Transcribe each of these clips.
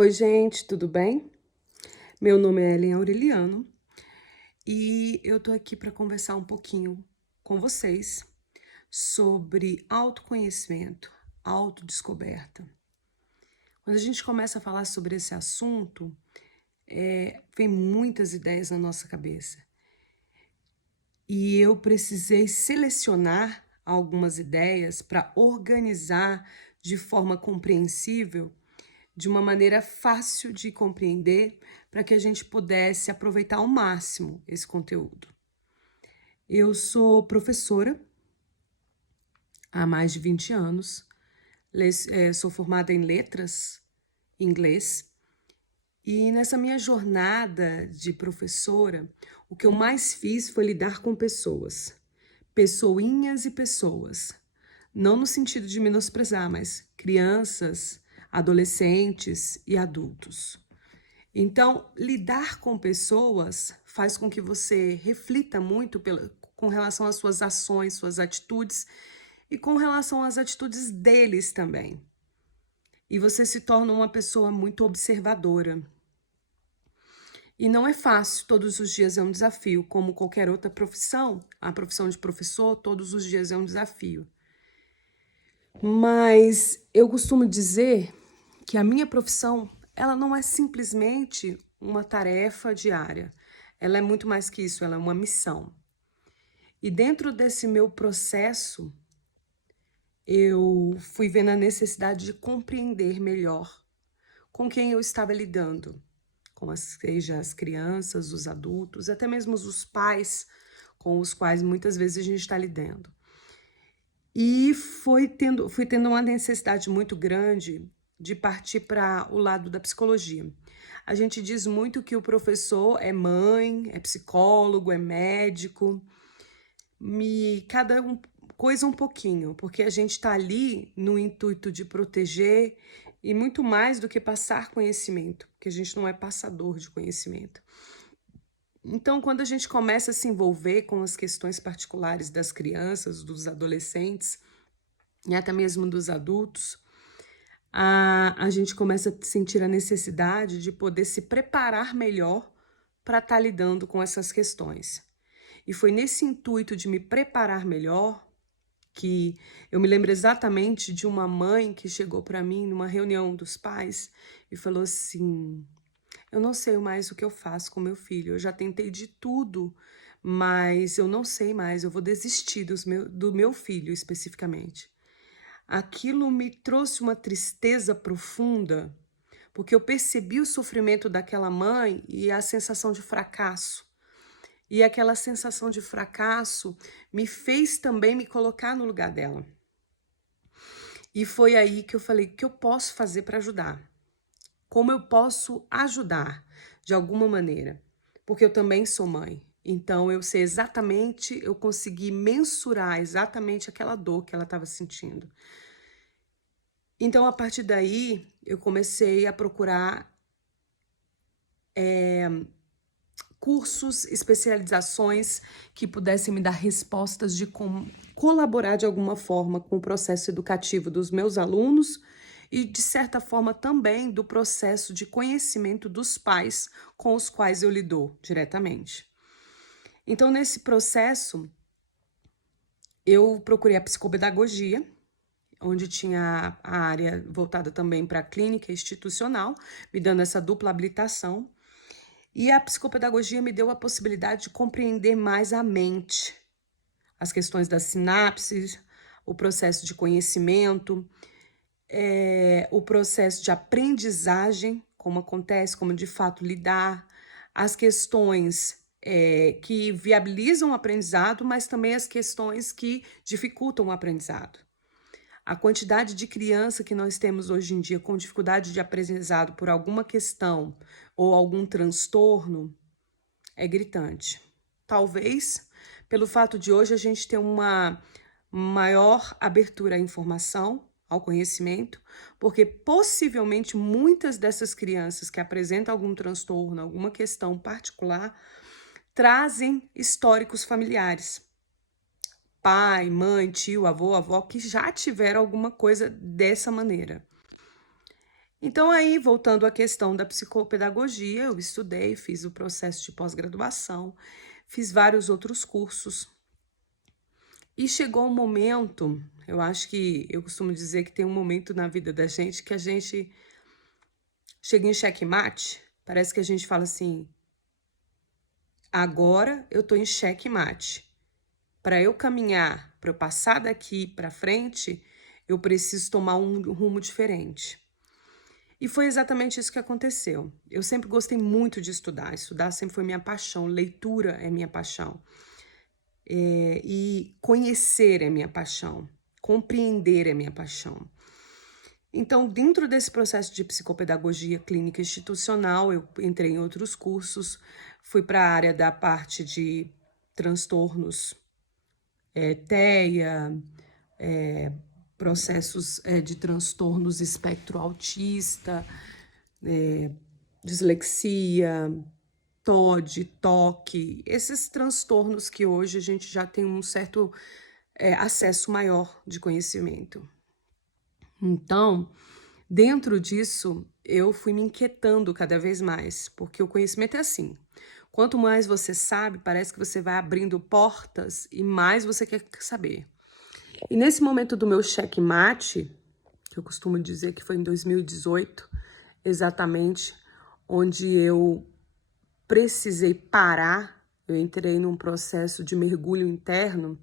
Oi, gente, tudo bem? Meu nome é Ellen Aureliano e eu tô aqui para conversar um pouquinho com vocês sobre autoconhecimento, autodescoberta. Quando a gente começa a falar sobre esse assunto, vem muitas ideias na nossa cabeça. E eu precisei selecionar algumas ideias para organizar de forma compreensível, de uma maneira fácil de compreender, para que a gente pudesse aproveitar ao máximo esse conteúdo. Eu sou professora há mais de 20 anos, sou formada em letras, inglês, e nessa minha jornada de professora, o que eu mais fiz foi lidar com pessoas, pessoinhas e pessoas. Não no sentido de menosprezar, mas crianças, adolescentes e adultos. Então, lidar com pessoas faz com que você reflita muito com relação às suas ações, suas atitudes e com relação às atitudes deles também. E você se torna uma pessoa muito observadora. E não é fácil, todos os dias é um desafio, como qualquer outra profissão. A profissão de professor, todos os dias é um desafio. Mas eu costumo dizer que a minha profissão, ela não é simplesmente uma tarefa diária. Ela é muito mais que isso, ela é uma missão. E dentro desse meu processo, eu fui vendo a necessidade de compreender melhor com quem eu estava lidando, seja as crianças, os adultos, até mesmo os pais com os quais muitas vezes a gente está lidando. E fui tendo uma necessidade muito grande de partir para o lado da psicologia. A gente diz muito que o professor é mãe, é psicólogo, é médico, coisa um pouquinho, porque a gente está ali no intuito de proteger e muito mais do que passar conhecimento, porque a gente não é passador de conhecimento. Então, quando a gente começa a se envolver com as questões particulares das crianças, dos adolescentes e até mesmo dos adultos, a gente começa a sentir a necessidade de poder se preparar melhor para estar lidando com essas questões. E foi nesse intuito de me preparar melhor que eu me lembro exatamente de uma mãe que chegou para mim numa reunião dos pais e falou assim: eu não sei mais o que eu faço com meu filho, eu já tentei de tudo, mas eu não sei mais, eu vou desistir do meu filho especificamente. Aquilo me trouxe uma tristeza profunda, porque eu percebi o sofrimento daquela mãe e a sensação de fracasso. E aquela sensação de fracasso me fez também me colocar no lugar dela. E foi aí que eu falei: o que eu posso fazer para ajudar? Como eu posso ajudar de alguma maneira? Porque eu também sou mãe. Então eu sei exatamente, eu consegui mensurar exatamente aquela dor que ela estava sentindo. Então, a partir daí, eu comecei a procurar cursos, especializações que pudessem me dar respostas de como colaborar de alguma forma com o processo educativo dos meus alunos e, de certa forma, também do processo de conhecimento dos pais com os quais eu lido diretamente. Então, nesse processo, eu procurei a psicopedagogia, onde tinha a área voltada também para a clínica institucional, me dando essa dupla habilitação. E a psicopedagogia me deu a possibilidade de compreender mais a mente, as questões das sinapses, o processo de conhecimento, o processo de aprendizagem, como acontece, como de fato lidar, as questões que viabilizam o aprendizado, mas também as questões que dificultam o aprendizado. A quantidade de criança que nós temos hoje em dia com dificuldade de aprendizado por alguma questão ou algum transtorno é gritante. Talvez pelo fato de hoje a gente ter uma maior abertura à informação, ao conhecimento, porque possivelmente muitas dessas crianças que apresentam algum transtorno, alguma questão particular, trazem históricos familiares. Pai, mãe, tio, avô, avó, que já tiveram alguma coisa dessa maneira. Então aí, voltando à questão da psicopedagogia, eu estudei, fiz o processo de pós-graduação, fiz vários outros cursos. E chegou um momento, eu acho que eu costumo dizer que tem um momento na vida da gente que a gente chega em xeque-mate, parece que a gente fala assim: agora eu tô em xeque-mate. Para eu caminhar, para eu passar daqui para frente, eu preciso tomar um rumo diferente. E foi exatamente isso que aconteceu. Eu sempre gostei muito de estudar, estudar sempre foi minha paixão, leitura é minha paixão. E conhecer é minha paixão, compreender é minha paixão. Então, dentro desse processo de psicopedagogia clínica institucional, eu entrei em outros cursos, fui para a área da parte de transtornos, TEA, processos de transtornos espectro autista, dislexia, TOD, TOC, esses transtornos que hoje a gente já tem um certo acesso maior de conhecimento. Então, dentro disso, eu fui me inquietando cada vez mais, porque o conhecimento é assim. Quanto mais você sabe, parece que você vai abrindo portas e mais você quer saber. E nesse momento do meu checkmate, que eu costumo dizer que foi em 2018, exatamente, onde eu precisei parar, eu entrei num processo de mergulho interno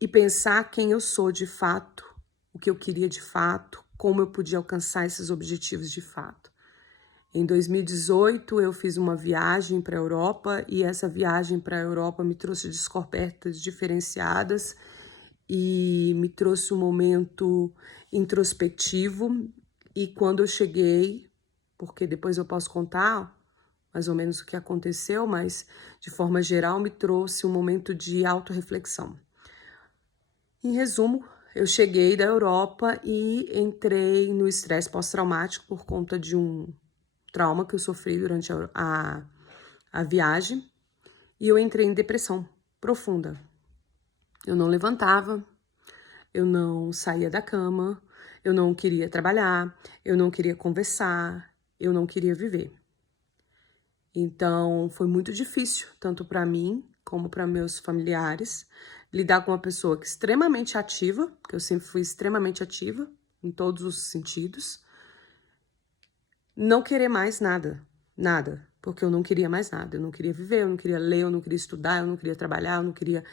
e pensar quem eu sou de fato, o que eu queria de fato, como eu podia alcançar esses objetivos de fato. Em 2018, eu fiz uma viagem para a Europa e essa viagem para a Europa me trouxe descobertas diferenciadas e me trouxe um momento introspectivo. E quando eu cheguei, porque depois eu posso contar mais ou menos o que aconteceu, mas de forma geral me trouxe um momento de autorreflexão. Em resumo, eu cheguei da Europa e entrei no estresse pós-traumático por conta de um trauma que eu sofri durante a viagem e eu entrei em depressão profunda. Eu não levantava, eu não saía da cama, eu não queria trabalhar, eu não queria conversar, eu não queria viver. Então, foi muito difícil, tanto para mim como para meus familiares, lidar com uma pessoa que é extremamente ativa, porque eu sempre fui extremamente ativa, em todos os sentidos, não querer mais nada, porque eu não queria mais nada, eu não queria viver, eu não queria ler, eu não queria estudar, eu não queria trabalhar, eu não queria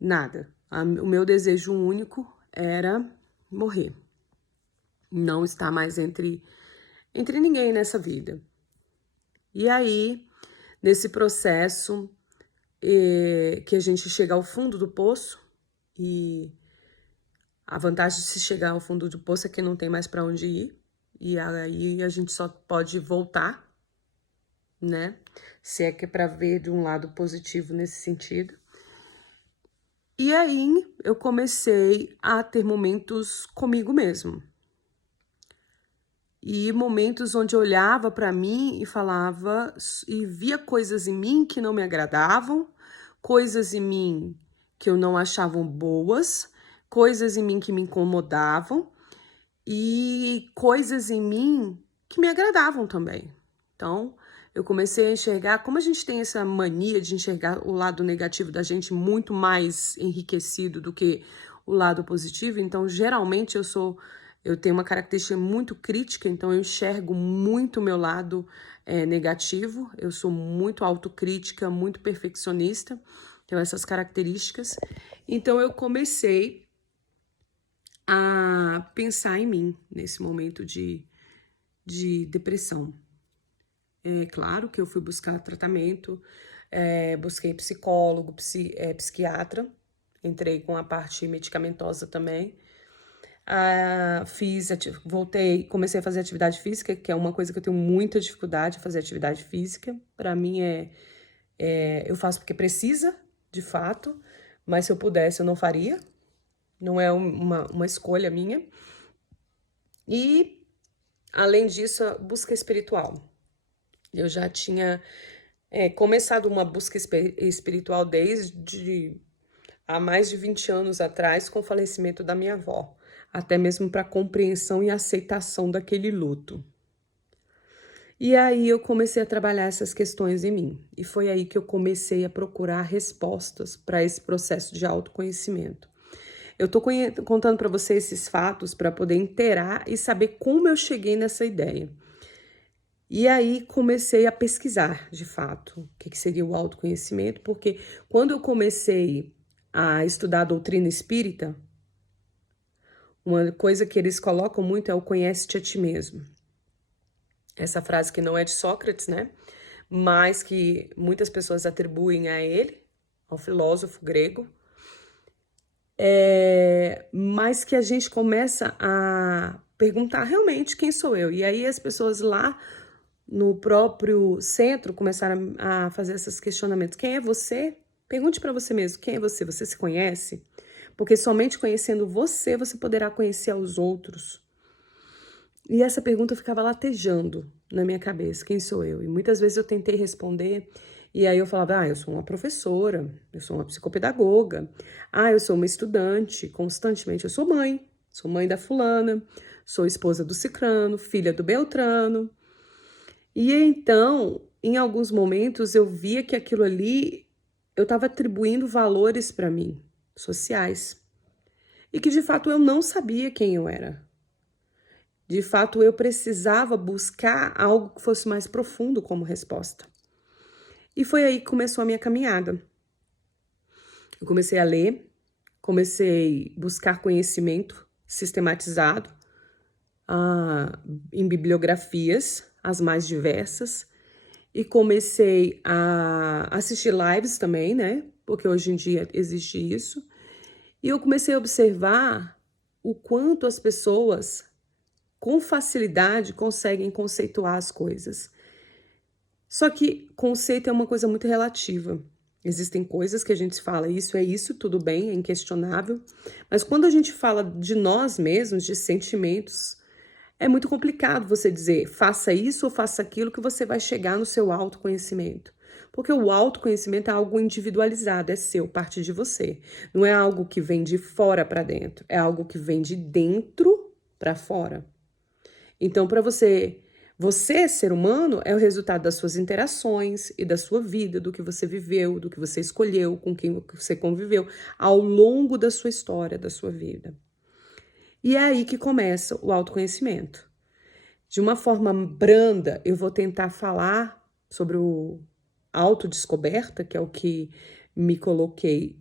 nada. O meu desejo único era morrer, não estar mais entre ninguém nessa vida. E aí, nesse processo, que a gente chega ao fundo do poço, e a vantagem de se chegar ao fundo do poço é que não tem mais para onde ir, e aí a gente só pode voltar, né? Se é que é para ver de um lado positivo nesse sentido. E aí eu comecei a ter momentos comigo mesmo. E momentos onde eu olhava para mim e falava e via coisas em mim que não me agradavam, coisas em mim que eu não achava boas, coisas em mim que me incomodavam e coisas em mim que me agradavam também. Então, eu comecei a enxergar, como a gente tem essa mania de enxergar o lado negativo da gente muito mais enriquecido do que o lado positivo, então geralmente eu tenho uma característica muito crítica, então eu enxergo muito o meu lado negativo, eu sou muito autocrítica, muito perfeccionista, tenho essas características. Então eu comecei a pensar em mim nesse momento de depressão. É claro que eu fui buscar tratamento, busquei psicólogo, psiquiatra, entrei com a parte medicamentosa também. Comecei a fazer atividade física, que é uma coisa que eu tenho muita dificuldade, fazer atividade física. Para mim eu faço porque precisa, de fato, mas se eu pudesse eu não faria, não é uma escolha minha. E, além disso, a busca espiritual. Eu já tinha começado uma busca espiritual desde há mais de 20 anos atrás, com o falecimento da minha avó. até mesmo para compreensão e aceitação daquele luto. E aí eu comecei a trabalhar essas questões em mim. E foi aí que eu comecei a procurar respostas para esse processo de autoconhecimento. Eu tô contando para você esses fatos para poder inteirar e saber como eu cheguei nessa ideia. E aí comecei a pesquisar, de fato, o que seria o autoconhecimento, porque quando eu comecei a estudar a doutrina espírita, uma coisa que eles colocam muito é o conhece-te a ti mesmo. Essa frase que não é de Sócrates, né? Mas que muitas pessoas atribuem a ele, ao filósofo grego. Mas que a gente começa a perguntar realmente quem sou eu. E aí as pessoas lá no próprio centro começaram a fazer esses questionamentos. Quem é você? Pergunte para você mesmo, quem é você? Você se conhece? Porque somente conhecendo você, você poderá conhecer aos outros. E essa pergunta ficava latejando na minha cabeça, quem sou eu? E muitas vezes eu tentei responder, e aí eu falava, eu sou uma professora, eu sou uma psicopedagoga, eu sou uma estudante, constantemente, eu sou mãe da fulana, sou esposa do cicrano, filha do beltrano. E então, em alguns momentos, eu via que aquilo ali, eu estava atribuindo valores para mim, sociais, e que de fato eu não sabia quem eu era. De fato, eu precisava buscar algo que fosse mais profundo como resposta. E foi aí que começou a minha caminhada. Eu comecei a ler, comecei a buscar conhecimento sistematizado em bibliografias, as mais diversas, e comecei a assistir lives também, né? Porque hoje em dia existe isso. E eu comecei a observar o quanto as pessoas com facilidade conseguem conceituar as coisas. Só que conceito é uma coisa muito relativa. Existem coisas que a gente fala, isso é isso, tudo bem, é inquestionável. Mas quando a gente fala de nós mesmos, de sentimentos, é muito complicado você dizer, faça isso ou faça aquilo que você vai chegar no seu autoconhecimento. Porque o autoconhecimento é algo individualizado, é seu, parte de você. Não é algo que vem de fora para dentro, é algo que vem de dentro para fora. Então, para você, ser humano, é o resultado das suas interações e da sua vida, do que você viveu, do que você escolheu, com quem você conviveu, ao longo da sua história, da sua vida. E é aí que começa o autoconhecimento. De uma forma branda, eu vou tentar falar sobre o autodescoberta, que é o que me coloquei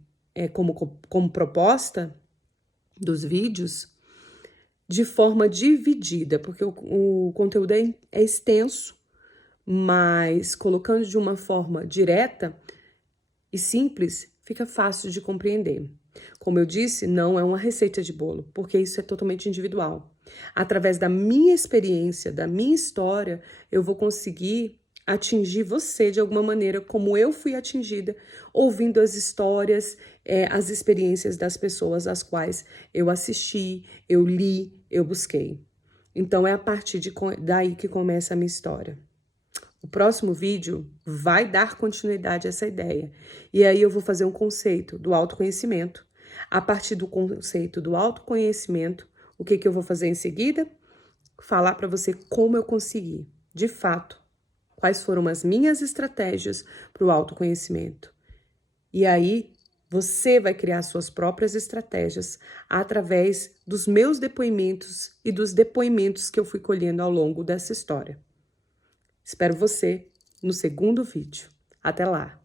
como proposta dos vídeos, de forma dividida, porque o conteúdo é extenso, mas colocando de uma forma direta e simples, fica fácil de compreender. Como eu disse, não é uma receita de bolo, porque isso é totalmente individual. Através da minha experiência, da minha história, eu vou conseguir atingir você de alguma maneira, como eu fui atingida, ouvindo as histórias, as experiências das pessoas às quais eu assisti, eu li, eu busquei. Então, é a partir daí que começa a minha história. O próximo vídeo vai dar continuidade a essa ideia. E aí eu vou fazer um conceito do autoconhecimento. A partir do conceito do autoconhecimento, o que eu vou fazer em seguida? Falar para você como eu consegui, de fato, quais foram as minhas estratégias para o autoconhecimento. E aí você vai criar suas próprias estratégias através dos meus depoimentos e dos depoimentos que eu fui colhendo ao longo dessa história. Espero você no segundo vídeo. Até lá!